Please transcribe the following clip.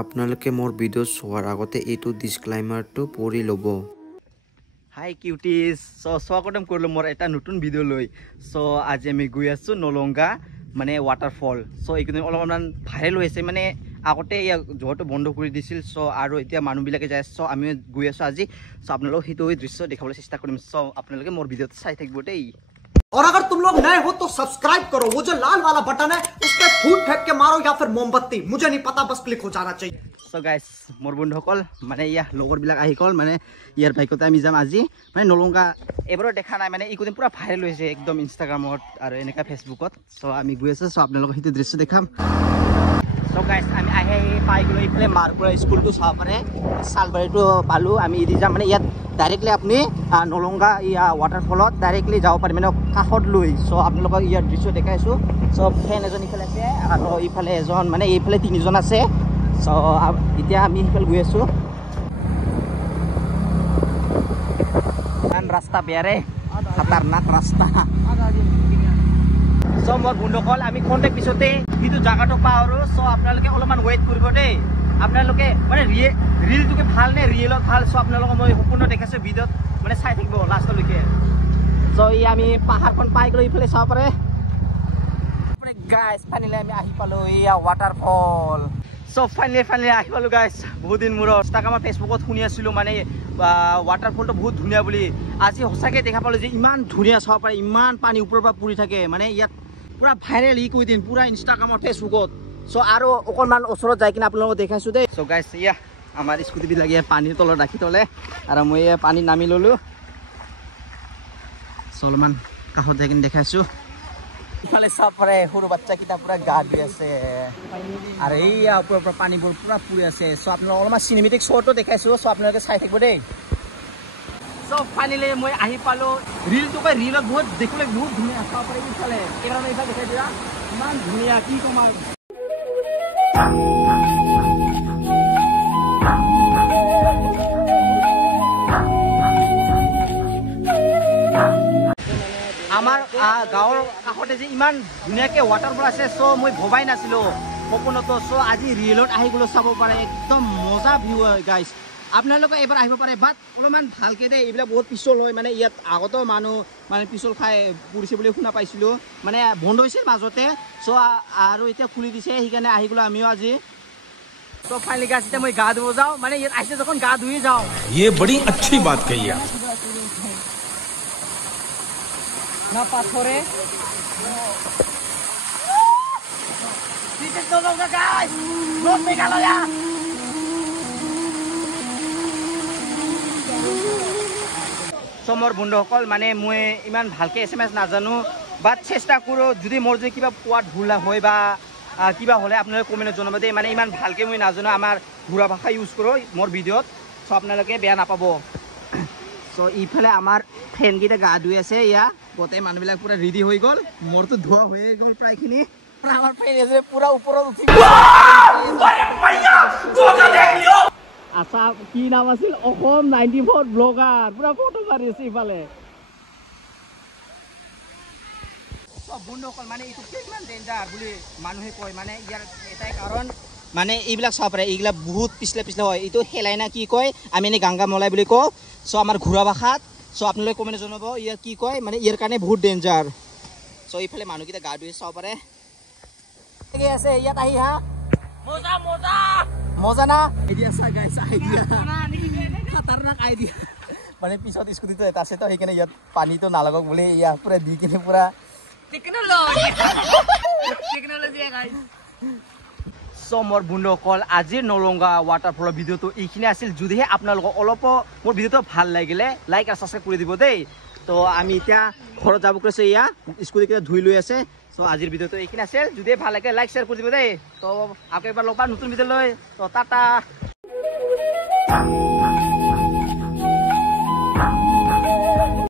আপোনালোকে মোৰ ভিডিঅ' চোৱাৰ আগতে এইটো ডিসক্লেইমাৰটো পঢ়ি ল'ব। হাই কিউটিজ, স্বাগতম কৰিলোঁ মোৰ এটা নতুন ভিডিঅ' লৈ। আজি আমি গৈ আছোঁ নলংগা মানে ৱাটাৰফল। এইকেইদিন অলপমান ভাইৰেল হৈ আছে, মানে আগতে ইয়াক যোৱাটো বন্ধ কৰি দিছিল। আৰু এতিয়া মানুহবিলাকে যাই আমি গৈ আছোঁ আজি। আপোনালোকক সেইটো দৃশ্য দেখাবলৈ চেষ্টা কৰিম। আপোনালোকে মোৰ ভিডিঅ'টো চাই থাকিব দেই। और अगर तुम लोग नए हो तो सब्सक्राइब करो, वो जो लाल वाला बटन है उस पर फूट फेंक के मारो या फिर मोमबत्ती, मुझे नहीं पता, बस क्लिक हो जाना चाहिए। गाइस मोर बंधुসকল মানে লগৰবিলাক আহি গ'ল, মানে ইয়াৰ বাইকতে আমি যাম আজি। মানে নলংগা এবাৰো দেখা নাই, মানে এইকেইদিন পুৰা ভাইৰেল হৈছে একদম ইনষ্টাগ্ৰামত আৰু এনেকা ফেচবুকত। আমি গৈ আছোঁ, আপোনালোকক সেইটো দৃশ্য দেখাম। গাইস আমি আহি পাই গ'লো এইফালে মাৰপুৰা স্কুলটো চাব পাৰে, চালবাৰীটো পালোঁ। আমি এদি যাম, মানে ইয়াত ডাইৰেক্টলি আপুনি নলংগা ৱাটাৰফলত ডাইৰেক্টলি যাব পাৰিম, মানে কাষত লৈ। আপোনালোকক ইয়াৰ দৃশ্য দেখাইছোঁ। ফ্ৰেণ্ড এজন ইফালে আছে আৰু ইফালে এজন, মানে এইফালে তিনিজন আছে। এতিয়া আমি সেইফালে গৈ আছোঁ। ৰাস্তা বেয়াৰে, খাতাৰনাক ৰাস্তা। মোৰ বন্ধুসকল আমি খন্তেক পিছতে সেইটো জাগাটো পাওঁ আৰু। আপোনালোকে অলপমান ৱেইট কৰিব দেই। আপোনালোকে মানে ৰিলটোকে ভাল নে ৰিয়েলত ভাল, আপোনালোকক মই সম্পূৰ্ণ দেখাইছোঁ ভিডিঅ'ত, মানে চাই থাকিব লাষ্টলৈকে। আমি পাহাৰখন পাই গ'লো, ইফালে চাব পাৰে। গাইছ ফাইনেলি আমি আহি পালোঁ এয়া ৱাটাৰফল। ফাইনেলি আহি পালোঁ গাইছ। বহুত দিন মূৰত ইনষ্টাগ্ৰামত ফেচবুকত শুনি আছিলোঁ, মানে ৱাটাৰফলটো বহুত ধুনীয়া বুলি। আজি সঁচাকৈ দেখা পালোঁ যে ইমান ধুনীয়া চাব পাৰে, ইমান পানী ওপৰৰ পৰা পৰি থাকে। মানে ইয়াত পুৰা ভাইৰেল কৈ দিন পুৰা ইনষ্টাগ্ৰামত ফেচবুকত। আৰু অকণমান ওচৰত যাই কিনে আপোনালোকক দেখাইছোঁ দেই। গাইছ এয়া আমাৰ স্কুটিবিলাক ইয়াত পানীৰ তলত ৰাখি থ'লে আৰু মই এয়া পানীত নামি ল'লোঁ। অলপমান কাষত যাই কিনে দেখাইছোঁ। ইফালে চাব পাৰে সৰু বাচ্চাকেইটা পুৰা গা ধুই আছে আৰু এইয়া ওপৰৰ পৰা পানীবোৰ পুৰা পৰি আছে। আপোনালোকক অলপমান চিনেমেটিক শ্ব'টো দেখাইছোঁ, আপোনালোকে চাই থাকিব দেই। ফাইনেলি মই আহি পালোঁ। ৰিলটো কয় ৰিলত বহুত দেখিবলৈ বহুত ধুনীয়া চাব পাৰে। ইফালে এইফালে দেখাই দিয়া, ইমান ধুনীয়া কি ক'ম আৰু। আমাৰ গাঁৱৰ কাষতে যে ইমান ধুনীয়াকৈ ৱাটাৰফল আছে, মই ভবাই নাছিলোঁ সপোনতো। আজি ৰিয়েলত আহি গ'লো, চাব পাৰে একদম মজা ভিউ হয় গাইছ। আপোনালোকে এবাৰ আহিব পাৰে, বাট অলপমান ভালকৈ দেই, এইবিলাক বহুত পিছল হয়। মানে ইয়াত আগতেও মানুহ মানে পিছল খাই পৰিছে বুলি শুনা পাইছিলোঁ, মানে বন্ধ হৈছিল মাজতে। আৰু এতিয়া খুলি দিছে, সেইকাৰণে আহি গ'লো আমিও আজি। ফাইনেলি গাইছ এতিয়া মই গা ধুব যাওঁ, মানে ইয়াত আহিছে যখন গা ধুই যাওঁ। ये बड़ी अच्छी बात कही आप। না পাথরে মোৰ বন্ধুসকল, মানে মই ইমান ভালকৈ SMS নাজানো, বাট চেষ্টা কৰোঁ। যদি মোৰ যদি কিবা পোৱাত ভুল হয় বা কিবা হ'লে আপোনালোকে কমেণ্টত জনাব দেই। মানে ইমান ভালকৈ মই নাজানো, আমাৰ ঘৰুৱা ভাষা ইউজ কৰোঁ মোৰ ভিডিঅ'ত। আপোনালোকে বেয়া নাপাব। ইফালে আমাৰ ফ্ৰেণ্ডকেইটা গা ধুই আছে। গোটেই মানুহবিলাক পুৰা ৰেডি হৈ গ'ল, মোৰতো ধোৱা হৈয়ে গ'ল প্ৰায়খিনি। আমাৰ ফ্ৰেণ্ড আছে পুৰা ওপৰত উঠি আচ্ছা, কি নাম আছিল, অসম 94 ব্লগাৰ, পুৰা ফটো মাৰি আছে ইফালে। বন্ধুসকল মানে এইটো কিমান ডেঞ্জাৰ বুলি মানুহে কয়, মানে ইয়াৰ এটাই কাৰণ, মানে এইবিলাক চাব পাৰে, এইবিলাক বহুত পিছলে হয়। এইটো হেলাই না কি কয়, আমি এনেই গাংগা মলাই বুলি কওঁ। আমাৰ ঘৰুৱা ভাষাত। আপোনালোকে কমেণ্ট জনাব ইয়াৰ কি কয়, মানে ইয়াৰ কাৰণে বহুত ডেঞ্জাৰ। এইফালে মানুহকেইটা গা ধুই চাব পাৰে আছে ইয়াত আহি। মজা না আইডিয়া চা গাইছ, আইডিয়া খাতাৰনাক আইডিয়া। মানে পিছত স্কুটিটো এটা আছে, সেইকাৰণে ইয়াত পানীটো নালাগক বুলি পুৰা দি কিনে পুৰা মোৰ বন্ধুসকল আজিৰ নলংগা ৱাটাৰফলৰ ভিডিঅ'টো এইখিনি আছিল। যদিহে আপোনালোকক অলপ মোৰ ভিডিঅ'টো ভাল লাগিলে লাইক আৰু ছাবস্ক্ৰাইব কৰি দিব দেই। আমি এতিয়া ঘৰত যাব কৈছোঁ, স্কুটিকেইটা ধুই লৈ আছে। আজিৰ ভিডিঅ'টো এইখিনি আছিল। যদিহে ভাল লাগে লাইক শ্বেয়াৰ কৰি দিব দেই। আকৌ এবাৰ লগ পাম নতুন ভিডিঅ' লৈ। টাটা।